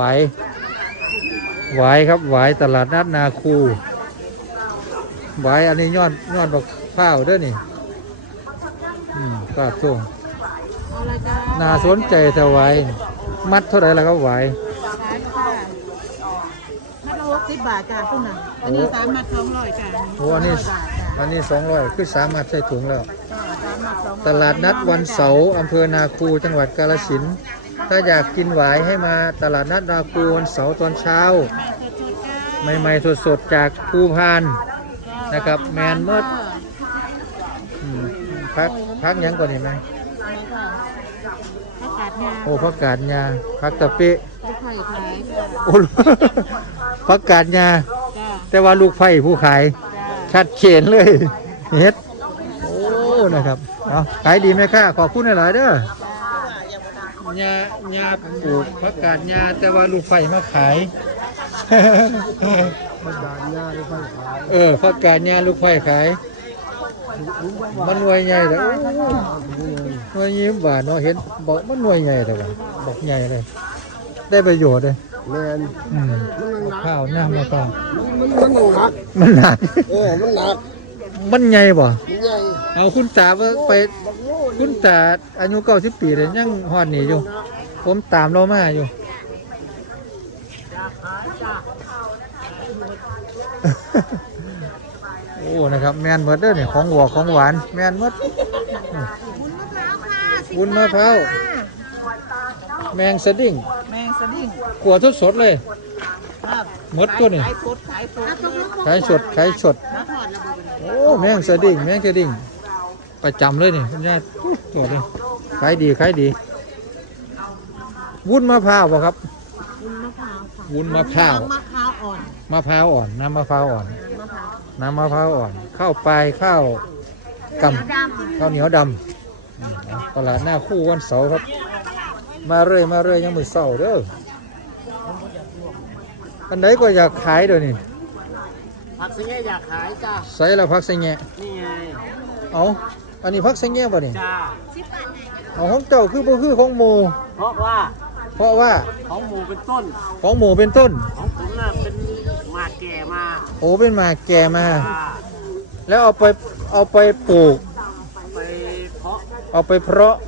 วายหวายครับหวายตลาดนัดนาคูหวายอันนี้ยอดยอดบักข้าวเด้วยนี่อืมก็ส่งเอาละจ้าน่าสนใจแต่หวายมัดเท่าไหร่แล้วครับหวายขายค่ะมัดละหกสิบบาทจ้าคุณน่ะอันนี้สามมัดสองร้อยจ้าโอ้อันนี้บาทจ้าอันนี้สองร้อยคือสามารถใส่ถุงแล้วจ้าสามมัดสองร้อยตลาดนัดวันเสาร์อำเภอนาคูจังหวัดกาฬสินธุ์ ถ้าอยากกินหวายให้มาตลาดนัดนาคูวันเสาร์ตอนเช้าแม่สดๆจ้าใหม่ๆสดๆ จากภูพานนะครับ แมนเมิดอืมพักพักหยังก่อนเห็นไหมอะไรค่ะผักกาดยาโอ้พักกาดยาพักตะเปะลูกไข่ขายจ้าโอ้พักกาดยาจ้าแต่ว่าลูกไฟผู้ขายจ้าชัดเจนเลยเฮ็ดโอ้นะครับเอาขายดีไหมค่ะขอบคุณหลายๆเด้อ ยายาปลูกพักกาดยาแต่ว่าลูกไฟมาขายมันด่านหน้าได้ค่อยขายเออพักกาดยาลูกไฟขาย มันหน่วยใหญ่แต่โอ้หน่วยยิ้มหวานเนาะเห็นบอกมันหน่วยใหญ่แต่ว่าบอกใหญ่เลย ได้ประโยชน์เลยแมนอืมข้าวหน้ามาต้องมันมันมันหนักมันหนักเออมันหนักมันใหญ่บ่มันใหญ่เอาคุณตาว่าไป คุณตาอายุเก้าสิบปีเลยยังฮอดนี่อยู่ ผมตามเรามาอยู่ โอ้นะครับ แมนเมดเด้อเนี่ยของหวอกของหวาน แมนเมดวุ้นมะพร้าวแมงสดิ้งแมงสดิ้งขวดสดๆเลยครับหมดตัวนี่ขายสดขายสดขายสดขายสดน้ำหอดระเบิดโอ้แมงสดิ้งแมงสดิ้ง ประจำเลยนี่คุณย่าตัวนี้ขายดีขายดี วุ้นมะพร้าวบ่ครับ วุ้นมะพร้าวค่ะวุ้นมะพร้าวมะพร้าวอ่อนมะพร้าวอ่อน น้ำมะพร้าวมะพร้าวน้ำมะพร้าวอ่อน ข้าวปลายข้าวกำข้าวเหนียวดำอืมเอาตลาดหน้าคู่วันเสาร์ครับ มาเรื่อยมาเรื่อยยังมือเสาร์เด้ออันไหนก็อยากขายเดี๋ยวนี้ผักสิเงี้ยอยากขายจ้าใส่ละพักใส่แงะนี่ไงเอา อันนี้พักใส่แงะป่ะนี่จ้าเอาของเจ้าคือบ่คือของหมูเพราะว่าเพราะว่าของหมูเป็นต้น ของหมูเป็นต้น ของผมน่ะเป็นหมากแก่มาโอ้เป็นหมากแก่มา จ้าแล้วเอาไปเอาไปปลูกไปเพาะเอาไปเพราะจ